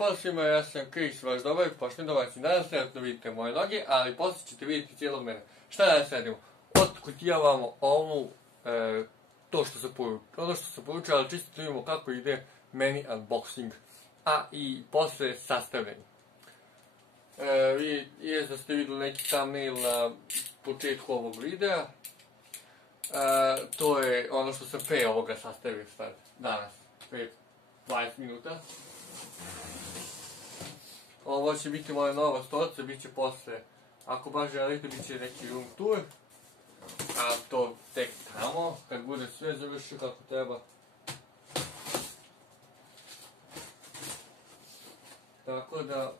pozdrav svima, ja sam Kris, vaš dobar, pošteni domaćin. Danas trenutno vidite moje noge, ali poslije ćete vidjeti cijelog mene. Šta danas radimo? Otkutijavamo to što se poručuje. Ono što se poručuje, ali čisto vidimo kako ide meni unboxing. A i poslije sastavljanje. Vi da ste vidjeli neki thumbnail na početku ovog videa. To je ono što sam pre ovoga sastavio danas, pre 20 minuta. Ovo će biti moja nova stolica, bit će posle, ako baš želite, bit će neki room tour. A to tek tamo, kad bude sve završio kako treba. Tako da,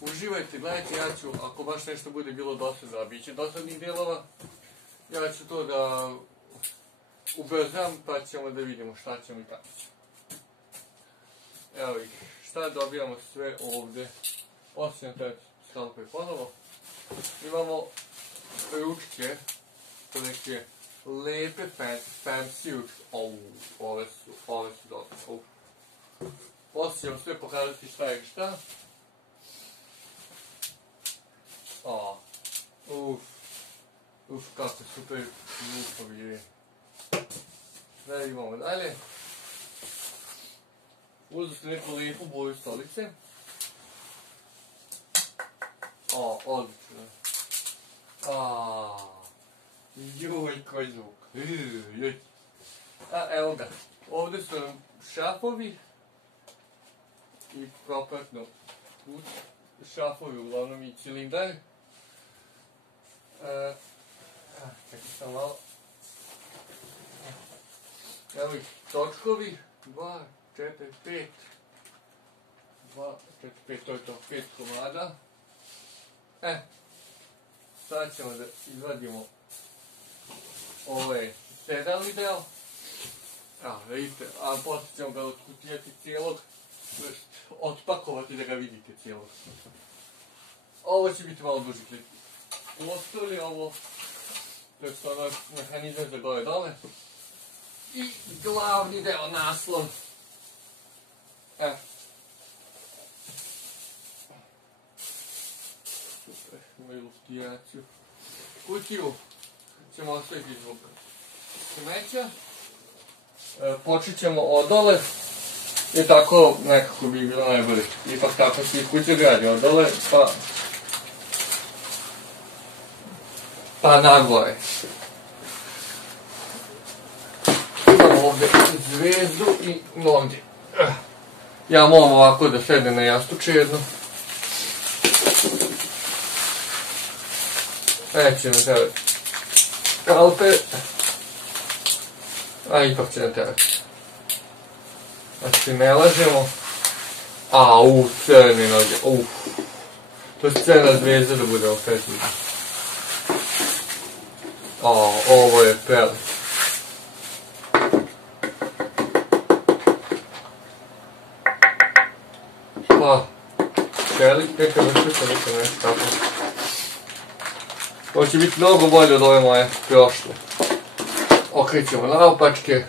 uživajte, gledajte, ja ću, ako baš nešto bude bilo dosadno, a bit će dosadnih dijelova, ja ću to da ubrzam, pa ćemo da vidimo šta ćemo i kako ćemo. Evo ih, šta dobijamo sve ovdje, osim te skalpe ponovo. Imamo ručke, to neke lepe, fancy ručke, ove su dobre. Poslije ćemo sve pokazati šta je šta. Kako super lupovi je. Da imamo dalje. Uzeo sam neku lijepu boju stolice. Odlično. Joj, koji zvuk. Evo ga. Ovdje su nam šafovi. I propratno šafovi, uglavnom i cilindar. Čekaj sam malo. Evo ih točkovi. 2, 4, 5. 2, 4, 5, to je to, 5 komada. Sad ćemo da izvadimo ovaj sedalni deo. Vidite, a poslije ćemo ga otkutijati cijelog, otpakovati da ga vidite cijelog. Ovo će biti malo duži klip. Uostali ovo, to je ono mehanizam za gore dole. I glavni deo, naslon. Super, imaju luftiraciju. Kutiju ćemo ostaviti zbog smeća. Počet ćemo od dole. I tako nekako bi bilo najbolje. Ipak tako se iz kuće gradi od dole, pa nagore. Imamo ovdje zvezdu i ovdje. Ja moram ovako da sedem na jastuče jedno. Neće nam trebati kalpe. A ipak će nam trebati. Znači ne lažemo. Crne noge. To je crna zvezda da bude opet. Ovo je prelepo. Neka vršuća, neka nešto tako. Ovo će biti mnogo bolje od ove moje prošle. Okrećemo naopačke.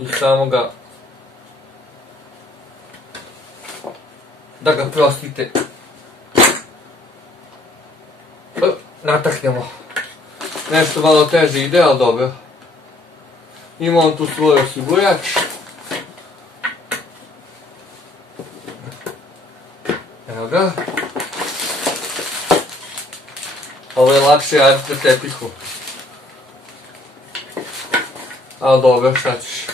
I samo ga... da ga prostite. Nataknemo. Nešto malo teže ide, ali dobro. Imam tu svoj osigurač. Evo ga. Ovo je lakše raditi na tepihu. Ali dobro, šta ćeš?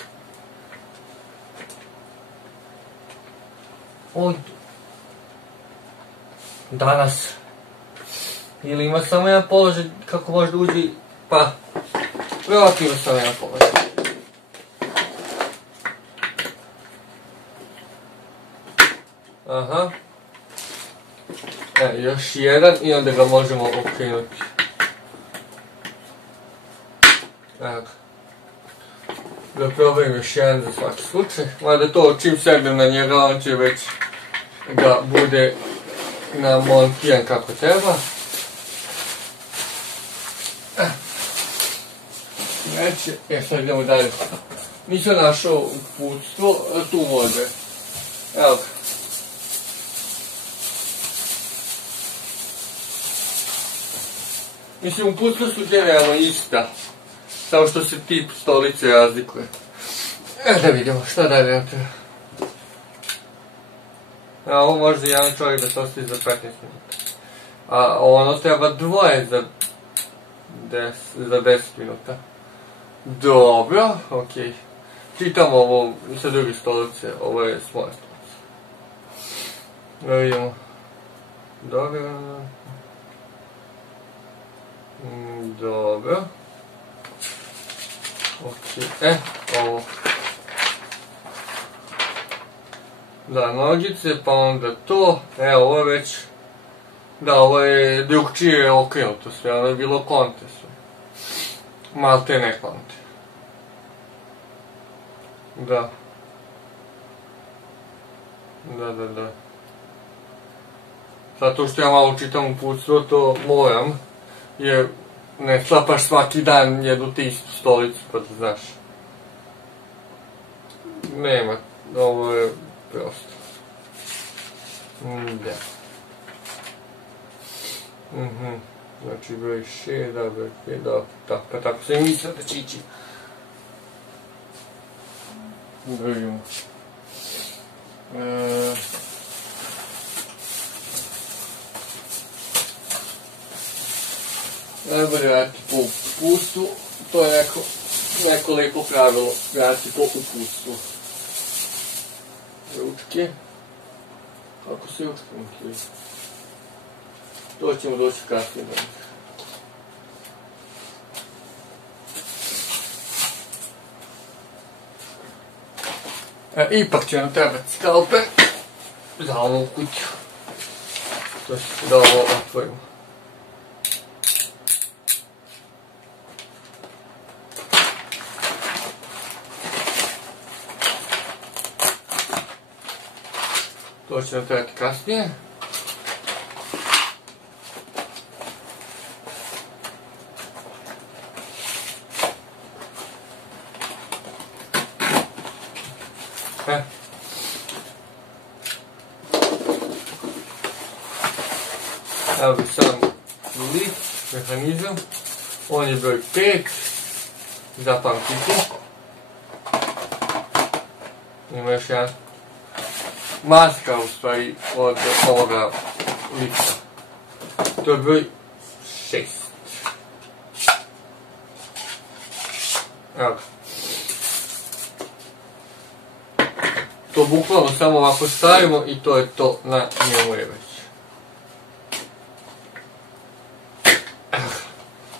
Danas ili ima samo jedan položaj kako može da uđi, pa vjerojatno ima samo jedan položaj. Još jedan i onda ga možemo okrenuti. Evo ga. Da probam još jedan za svaki slučaj. Mada to čim sedem na njega, on će već da bude namontiran kako treba. Neće, sad idemo dalje. Nisam našao uputstvo, tu može. Evo ga. Mislim, uputstva su generalno ista. Samo što se tip stolice razlikuje. Da vidimo šta dalje nam treba. A ovo može jedan čovjek da se ostavi za 15 minuta. A ono treba dvoje za 10 minuta. Dobro, okej. Čitam ovo sa druge stolice, ovo je s moje stolice. Da vidimo. Dobro. Dobro. Okej, ovo. Da, nogice, pa onda to. Evo, ovo je već... Da, ovo je drugčije okrenuto sve, ono je bilo konte sve. Malte ne konte. Da. Da. Zato što ja malo čitam uputstvo, to moram. Jer ne slapaš svaki dan jednu te istu stolicu, pa da znaš. Nema, ovo je prosto. Da. Znači broj 6, da, broj 5, da, tako se mislio da će ići. Da vidimo. Najbolje raditi po uputstvu, to je neko lepo pravilo, raditi po uputstvu. Ručke. Kako se ručke mislili? To ćemo doći kasnije do njih. Ipak će nam trebati skalpel za ovu kutiju. To će da ovo otvorimo. To će nam trebati kasnije. Evo bi sam lift, mehanizam, on je broj 5, zapamtite. Ima još jedan maska u stvari od ovoga lifta. To je broj 6. Evo ga. To bukvalno samo ovako stavimo i to je to, na njemu je već.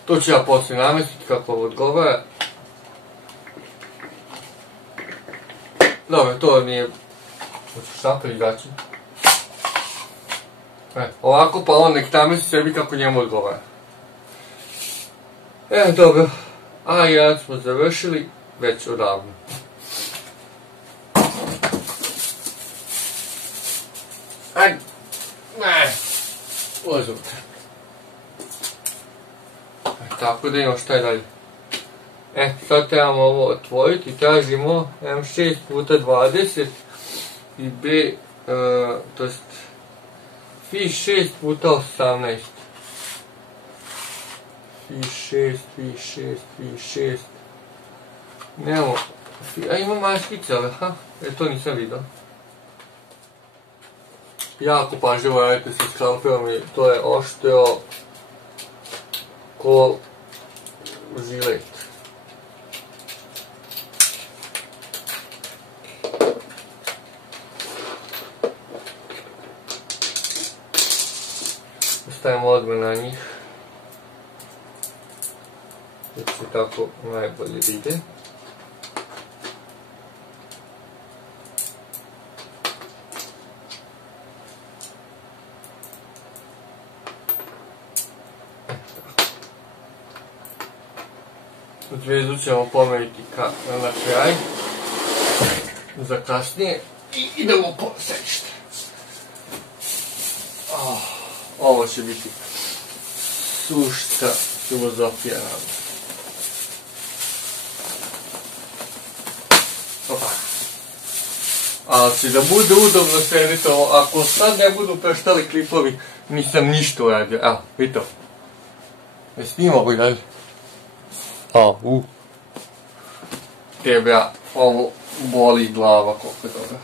To ću ja poslije namestiti kako ovo odgovara. Dobro, to nije... Hoću štamper izaći. Ovako pa on nek namesti sebi kako njemu odgovara. Dobro. A jedan smo završili već odavno. Ajde. Uzmite. Tako da imamo šta je dalje. Sad trebamo ovo otvoriti, tražimo M6 puta 20 i B, to jest Fi 6 puta 18. Fi 6. Nemamo, ima maskice, ali to nisam vidio. Jako pažljivo radite sa skalpelom i to je oštro ko žilet. Stavimo odmah na njih. Da se tako najbolje vide. Zvezdu ćemo pomeriti na kraj za kasnije i idemo po sedište. Ovo će biti sušta filozofija. ali će da bude udobno sediti ovo. Ako sad ne budu preštali klipovi, nisam ništa uradio. Evo, vidite ovo. Ne snimamo i dalje. Tebe ja, ovo boli glava koliko je dobro.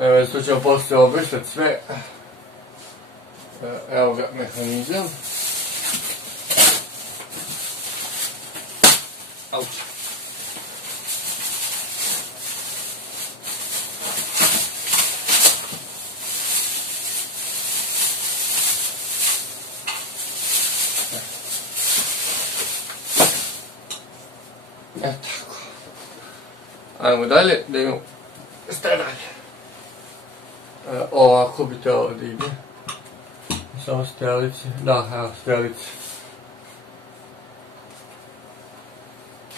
Evo, to ćemo poslije obrisati sve. Evo ga mehanizam. Auć. Evo tako. Ajmo dalje, da imamo šta dalje. Ovako bi trebalo da ide. Samo strelice. Da, evo strelice.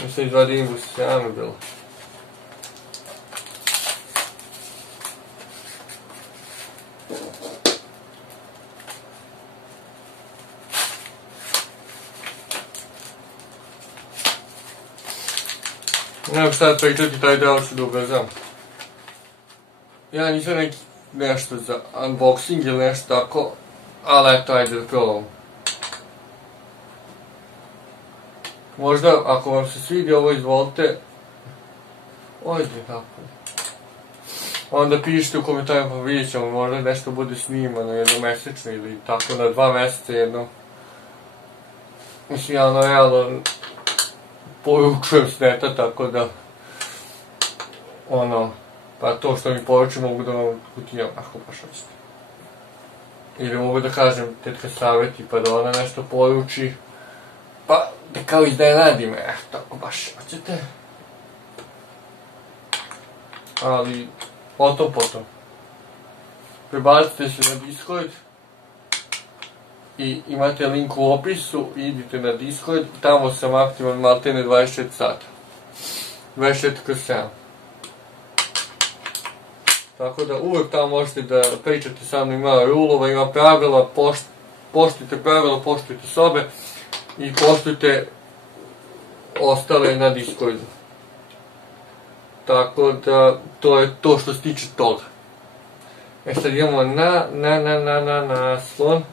Mislim izvadi imbus, sjajno bilo. Nemam šta pričati, taj deo ću da ubrzam. Ja nisam neki nešto za unboxing ili nešto tako, ali eto, ajde da probam. Možda, ako vam se svidi ovo, izvolite. Ojde, tako. Onda pišite u komentarima, pa vidjet ćemo, možda nešto bude snimano jednomesečno ili tako na 2 mjeseca jedno. Mislim, ja realno poručujem s neta, tako da pa to što mi poruči mogu da vam kutijam ako baš hoćete. Ili mogu da kažem tetka savjeti pa da ona nešto poruči, pa da kao iznenadi me, tako baš hoćete. Ali o tom potom. Prebacite se na Discord i imate link u opisu, idite na Discord, tamo sam aktivan maltene 24 sata. 24/7. Tako da uvijek tamo možete da pričate sa mnom, ima rulova, ima pravila, poštujte pravila, poštujte sobe i poštujte ostale na Discordu. Tako da to je to što se tiče toga. Sad idemo na naslon.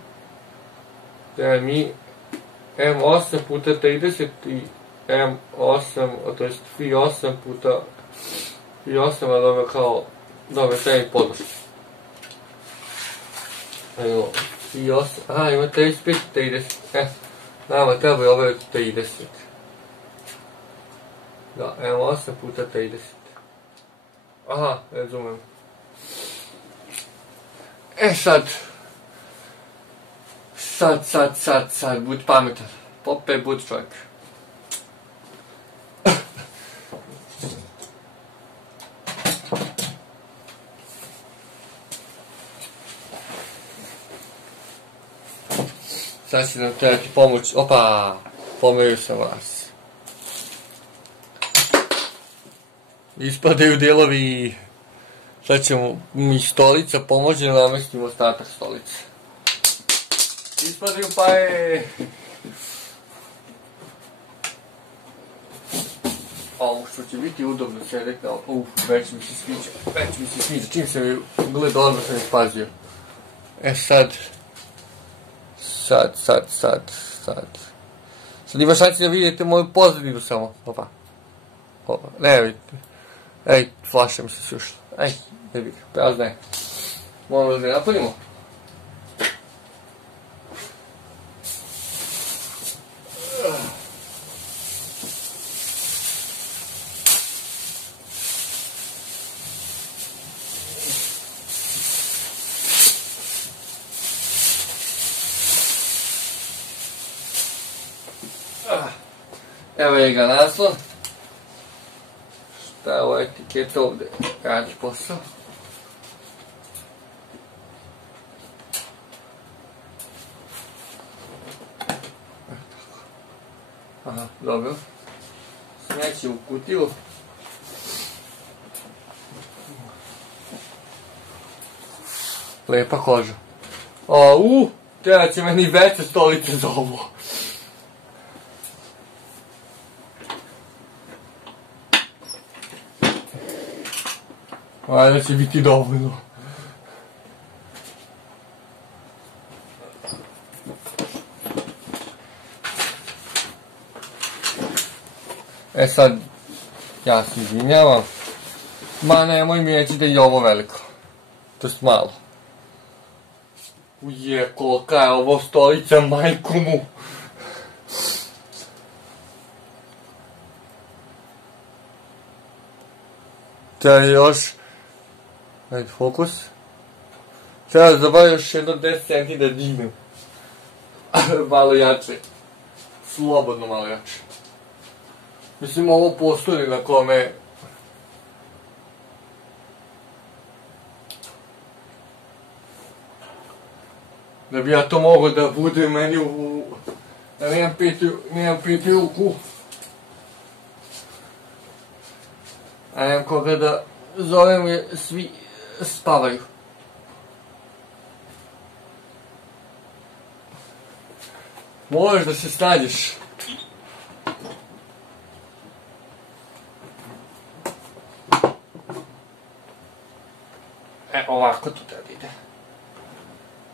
Da je mi M8x30 i M8, to jest Fi8 puta Fi8, a dobro kao dobre temi podložke. Evo, Fi8, aha, ima 35 i 30, nama treba je ovaj 30. Da, M8x30. Aha, razumem. Sad, budi pametan. Pope, budi čovjek. Sad će nam trebati pomoć. Opa, pomerio sam vas. Ispadaju dijelovi. Sad ćemo mi stolica pomoći da namestimo ostatak stolice. Ispadaju pa je... Ovo što će biti udobno sedeti na... već mi se sviđa. Čim se mi gleda odmah sam ispazio. Sad ima šanci da vidite moju pozadinu samo. Opa. Ne vidite. Ej, flaša mi se sušla. Ej, ne bih, prazna je. Moramo da ga napunimo. Evo je ga naslon. Šta je ova etiketa ovdje? Radi posao. Aha, dobro. Smeće u kutiju. Lepa koža. Treba će meni veće stolice za ovo. Valjda će biti dovoljno. E sad, ja se izvinjavam. Ma nemoj mi reći da je ovo veliko. To je malo. Uje, kolika je ovo stolica, majku mu. Treba još... Ajde, fokus. Treba da bar još jedno 10 centi da dignem. Malo jače. Slobodno malo jače. Mislim, ovo postoji na kome... Da bi ja to mogao da bude meni u... Da nemam peti ruku. A nemam koga da zovem jer svi spavaju. Moraš da se snađeš. E, ovako to treba ide.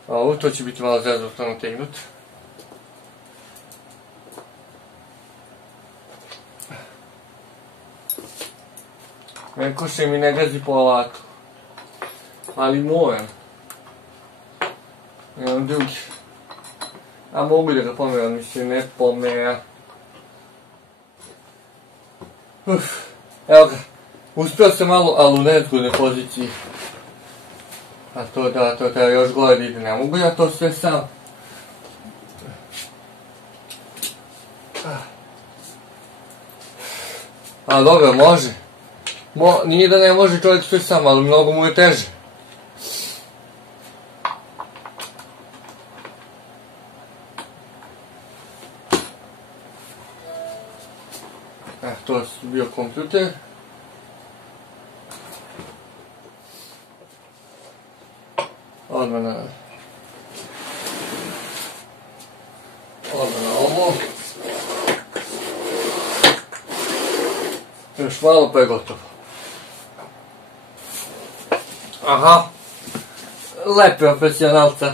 Ovo, to će biti malo zeznuto nategnut. Neko se mi ne gazi po alatu. Ali moram. Nemam drugi. A mogu da ga pomeram, mi se ne pomera. Evo ga. Uspio sam malo, ali u nezgodnoj poziciji. A to da, to treba još gore da ide. Ne mogu ja to sve sam. A dobro, može. Nije da ne može čovjek sve sam, ali mnogo mu je teže. To je bio kompjuter. Odmah na ovo. Još malo pa je gotovo. Aha. Lep profesionalca.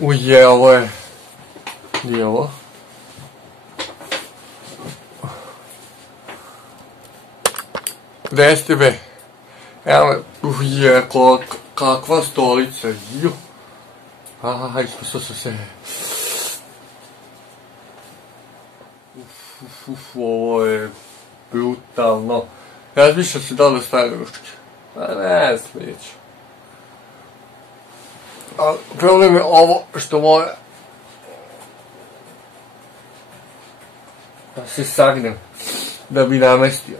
Uje, ovo je... Gdje je ovo? Gdje jeste be? Evo me... Uje, kakva stolica, ju. Aha, ispasao sam se. Ovo je... brutalno. Razmišljam se da li stavim ručke. A ne, slijedeću. A problem je ovo što mora da se sagnem da bi namestio.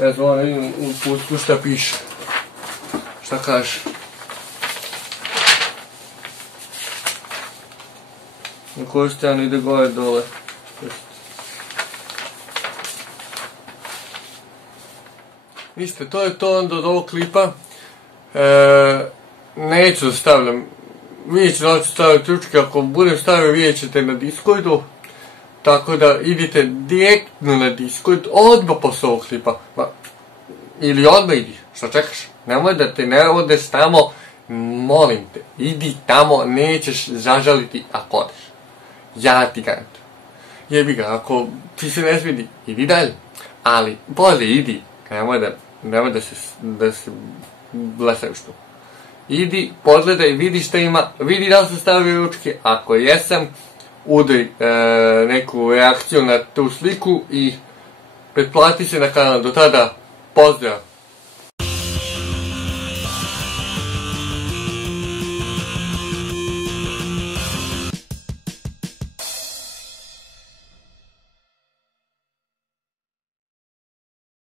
Ja znam da vidim u putku šta piše. Šta kaže. Na koju stranu ide gore dole. Ništa, to je to onda od ovog klipa. Neću da stavljam. Vidjet ću da li ću staviti ručke. Ako budem stavio, vidjet ćete na Discordu. Tako da idite direktno na Discord odmah posle ovog klipa. Ili odmah idi. Što čekaš? Nemoj da te ne odeš tamo. Molim te. Idi tamo. Nećeš zažaliti ako odeš. Ja ti garantujem. Jebi ga. Ako ti se ne svidi, idi dalje. Ali bolje idi. Nemoj da se blesaviš tu. Idi, pogledaj, vidi šta ima, vidi da li sam stavio ručke, ako jesam, udri neku reakciju na tu sliku i pretplati se na kanal. Do tada, pozdrav!